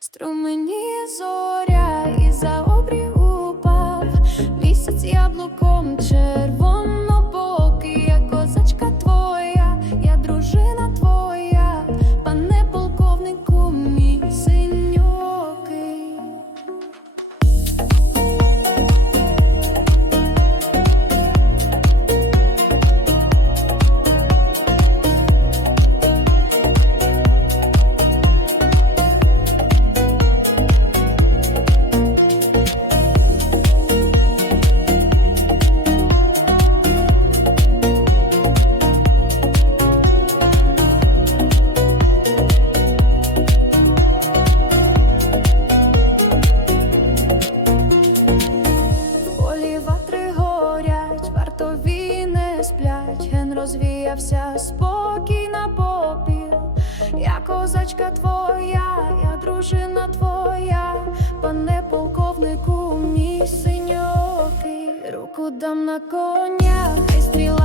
Струмені зоря і за обрій упав. Місяць яблуком червонобокий, розвіявся спокій на попіл. Я козачка твоя, я дружина твоя, пане полковнику, мій синьокий, руку дам на коня, хай стріла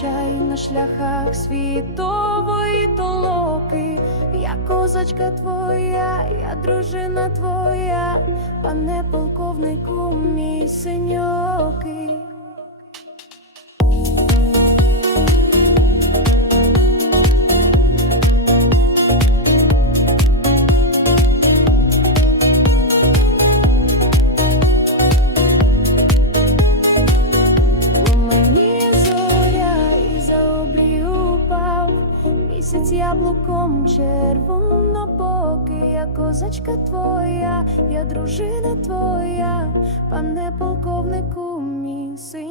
втрачай на шляхах світової толоки. Я козачка твоя, я дружина твоя, пане полковнику, мій синьокий. Місяць яблуком червонобокий, я козачка твоя, я дружина твоя, пане полковнику, мій син.